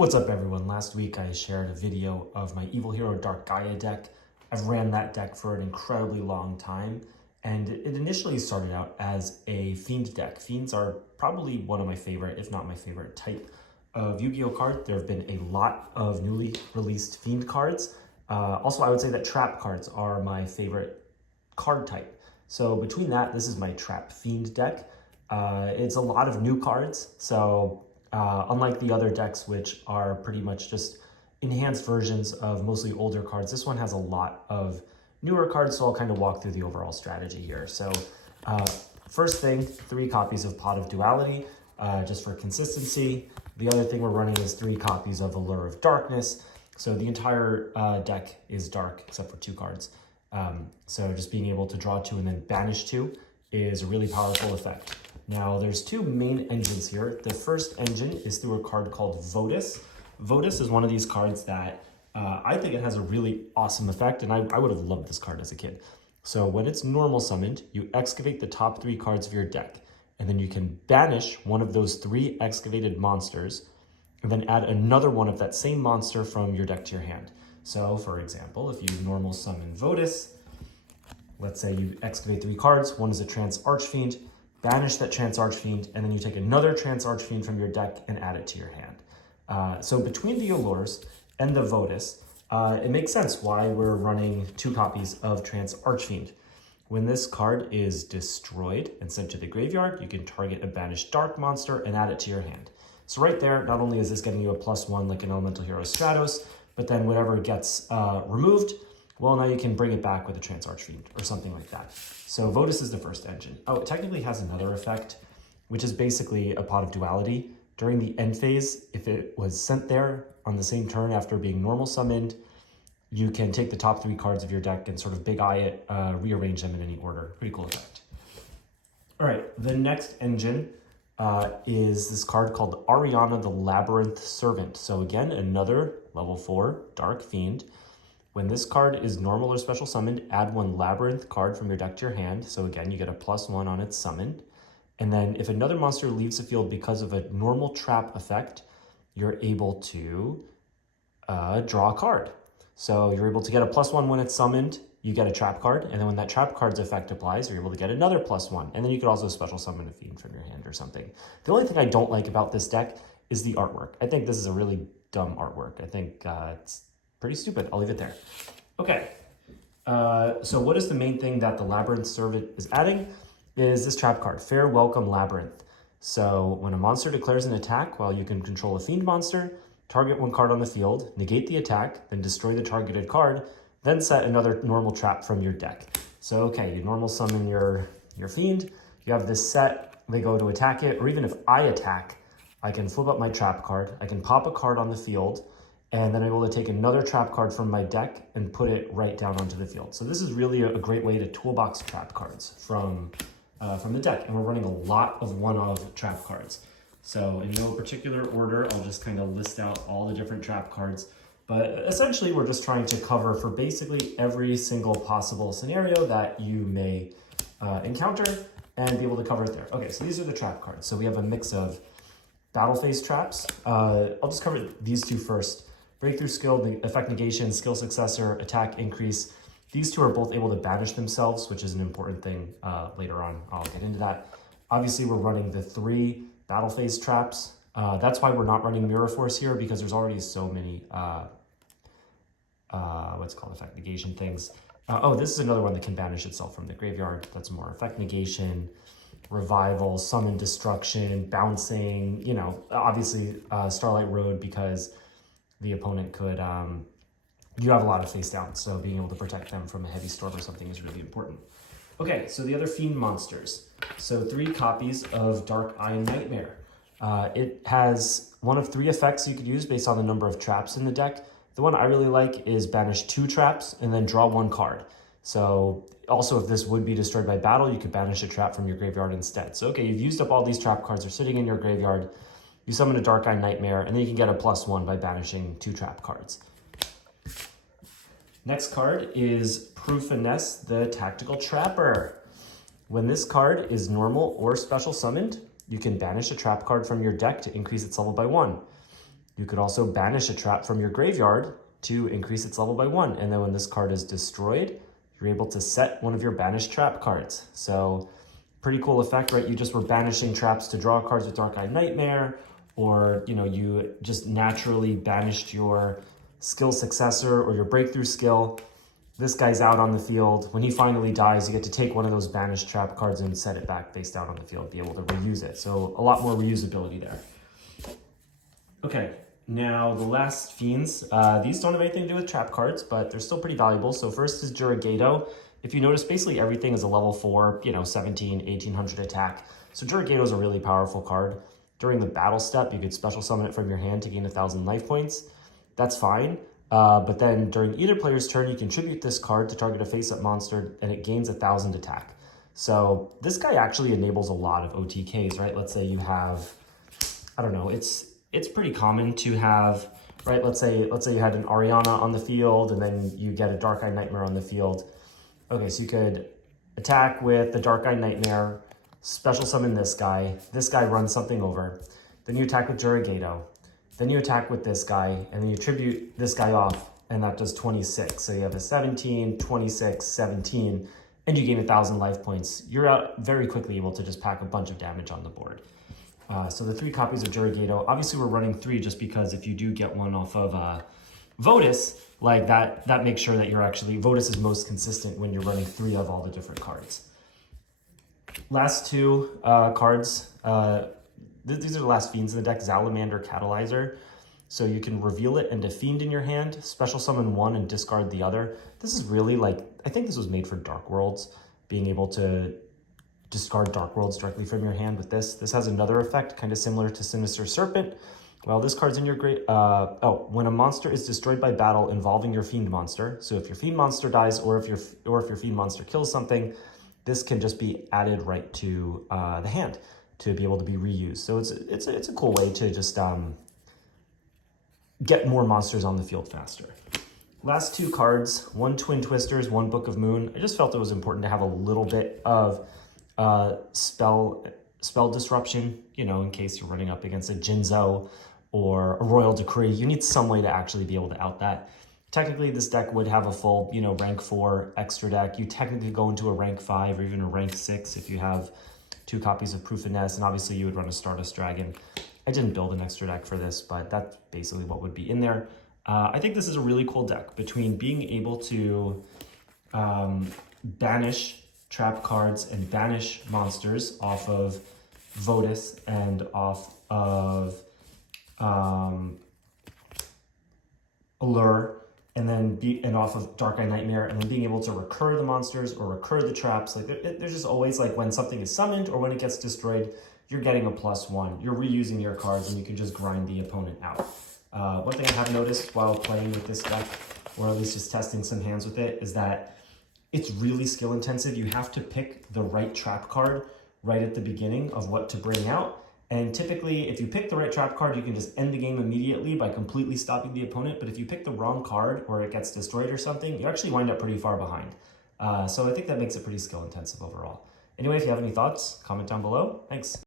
What's up everyone? Last week I shared a video of my Evil Hero Dark Gaia deck. I've ran that deck for an incredibly long time, and it initially started out as a Fiend deck. Fiends are probably one of my favorite, if not my favorite type of Yu-Gi-Oh card. There have been a lot of newly released Fiend cards. Also, I would say that trap cards are my favorite card type. So between that, this is my Trap Fiend deck. It's a lot of new cards, so unlike the other decks, which are pretty much just enhanced versions of mostly older cards, this one has a lot of newer cards, so I'll kind of walk through the overall strategy here. So first thing, 3 copies of Pot of Duality, just for consistency. The other thing we're running is 3 copies of Allure of Darkness. So the entire deck is dark except for 2 cards. So just being able to draw 2 and then banish 2 is a really powerful effect. Now, there's 2 main engines here. The first engine is through a card called Votus. Votus is one of these cards that I think it has a really awesome effect, and I would have loved this card as a kid. So when it's normal summoned, you excavate the top 3 cards of your deck, and then you can banish one of those 3 excavated monsters, and then add another one of that same monster from your deck to your hand. So, for example, if you normal summon Votus, let's say you excavate 3 cards, one is a Trance Archfiend, banish that Trance Archfiend, and then you take another Trance Archfiend from your deck and add it to your hand. So between the Allures and the Votus, it makes sense why we're running 2 copies of Trance Archfiend. When this card is destroyed and sent to the graveyard, you can target a banished dark monster and add it to your hand. So right there, not only is this getting you a +1 like an Elemental Hero Stratos, but then whatever gets removed, well, now you can bring it back with a Trance Archfiend or something like that. So Votus is the first engine. Oh, it technically has another effect, which is basically a Pot of Duality. During the end phase, if it was sent there on the same turn after being normal summoned, you can take the top 3 cards of your deck and sort of big eye it, rearrange them in any order. Pretty cool effect. All right, the next engine is this card called Ariana the Labyrinth Servant. So again, another level 4 Dark Fiend. When this card is normal or special summoned, add 1 Labyrinth card from your deck to your hand. So again, you get a +1 on its summon. And then if another monster leaves the field because of a normal trap effect, you're able to draw a card. So you're able to get a +1 when it's summoned, you get a trap card, and then when that trap card's effect applies, you're able to get another +1. And then you could also special summon a Fiend from your hand or something. The only thing I don't like about this deck is the artwork. I think this is a really dumb artwork. I think it's pretty stupid. I'll leave it there. Okay, so what is the main thing that the Labyrinth Servant is adding? Is this trap card, Fair Welcome Labyrinth. So when a monster declares an attack while you can control a Fiend monster, target 1 card on the field, negate the attack, then destroy the targeted card, then set another normal trap from your deck. So okay, you normal summon your Fiend, you have this set, they go to attack it, or even if I attack, I can flip up my trap card, I can pop a card on the field, and then I'm able to take another trap card from my deck and put it right down onto the field. So this is really a great way to toolbox trap cards from the deck. And we're running a lot of one-of trap cards. So in no particular order, I'll just kind of list out all the different trap cards. But essentially, we're just trying to cover for basically every single possible scenario that you may encounter and be able to cover it there. Okay, so these are the trap cards. So we have a mix of battle phase traps. I'll just cover these 2 first. Breakthrough skill, effect negation, skill successor, attack increase. These 2 are both able to banish themselves, which is an important thing later on. I'll get into that. Obviously, we're running the 3 battle phase traps. That's why we're not running Mirror Force here, because there's already so many, what's called effect negation things. Oh, this is another one that can banish itself from the graveyard. That's more effect negation, revival, summon destruction, bouncing, you know, obviously Starlight Road, because the opponent could, you have a lot of face down, so being able to protect them from a heavy storm or something is really important. Okay, so the other Fiend monsters. So 3 copies of Dark Eye Nightmare. It has one of 3 effects you could use based on the number of traps in the deck. The one I really like is banish 2 traps and then draw 1 card. So also if this would be destroyed by battle, you could banish a trap from your graveyard instead. So okay, you've used up all these trap cards, they're sitting in your graveyard, you summon a Dark Eye Nightmare, and then you can get a +1 by banishing 2 trap cards. Next card is Proofiness the Tactical Trapper. When this card is normal or special summoned, you can banish a trap card from your deck to increase its level by 1. You could also banish a trap from your graveyard to increase its level by 1. And then when this card is destroyed, you're able to set one of your banished trap cards. So pretty cool effect, right? You just were banishing traps to draw cards with Dark-Eyed Nightmare, or you just naturally banished your skill successor or your breakthrough skill. This guy's out on the field. When he finally dies, you get to take one of those banished trap cards and set it back face down on the field, be able to reuse it. So a lot more reusability there. Okay, now the last Fiends. These don't have anything to do with trap cards, but they're still pretty valuable. So first is Jurigato. If you notice, basically everything is a level 4, 17, 1800 attack. So Jurigato is a really powerful card. During the battle step, you could special summon it from your hand to gain 1,000 life points. That's fine. But then during either player's turn, you contribute this card to target a face-up monster and it gains 1,000 attack. So this guy actually enables a lot of OTKs, right? Let's say you have, I don't know, it's pretty common to have, right? Let's say you had an Ariana on the field and then you get a Dark-Eyed Nightmare on the field. Okay, so you could attack with the Dark-Eyed Nightmare, special summon this guy runs something over, then you attack with Jurigato, then you attack with this guy, and then you tribute this guy off, and that does 26. So you have a 17, 26, 17, and you gain 1,000 life points. You're out very quickly able to just pack a bunch of damage on the board. So the 3 copies of Jurigato, obviously we're running 3 just because if you do get one off of Votus, like that makes sure that you're actually, Votus is most consistent when you're running 3 of all the different cards. Last 2 cards, these are the last Fiends in the deck, Salamander Catalyzer. So you can reveal it and a Fiend in your hand, special summon 1 and discard the other. This is really I think this was made for Dark Worlds, being able to discard Dark Worlds directly from your hand with this. This has another effect, kind of similar to Sinister Serpent. Well, this card's in your when a monster is destroyed by battle involving your Fiend monster, so if your Fiend monster dies or if your Fiend monster kills something, this can just be added right to the hand to be able to be reused. So it's a cool way to just get more monsters on the field faster. Last 2 cards, 1 Twin Twisters, 1 Book of Moon. I just felt it was important to have a little bit of spell disruption, in case you're running up against a Jinzo or a Royal Decree. You need some way to actually be able to out that. Technically, this deck would have a full, rank 4 extra deck. You technically go into a rank 5 or even a rank 6 if you have 2 copies of Proof of Nest, and obviously you would run a Stardust Dragon. I didn't build an extra deck for this, but that's basically what would be in there. I think this is a really cool deck between being able to banish trap cards and banish monsters off of Votus and off of Allure, and then off of Dark-Eyed Nightmare, and then being able to recur the monsters or recur the traps. There's just always when something is summoned or when it gets destroyed, you're getting a +1. You're reusing your cards and you can just grind the opponent out. One thing I have noticed while playing with this deck, or at least just testing some hands with it, is that it's really skill intensive. You have to pick the right trap card right at the beginning of what to bring out. And typically, if you pick the right trap card, you can just end the game immediately by completely stopping the opponent. But if you pick the wrong card or it gets destroyed or something, you actually wind up pretty far behind. So I think that makes it pretty skill intensive overall. Anyway, if you have any thoughts, comment down below. Thanks.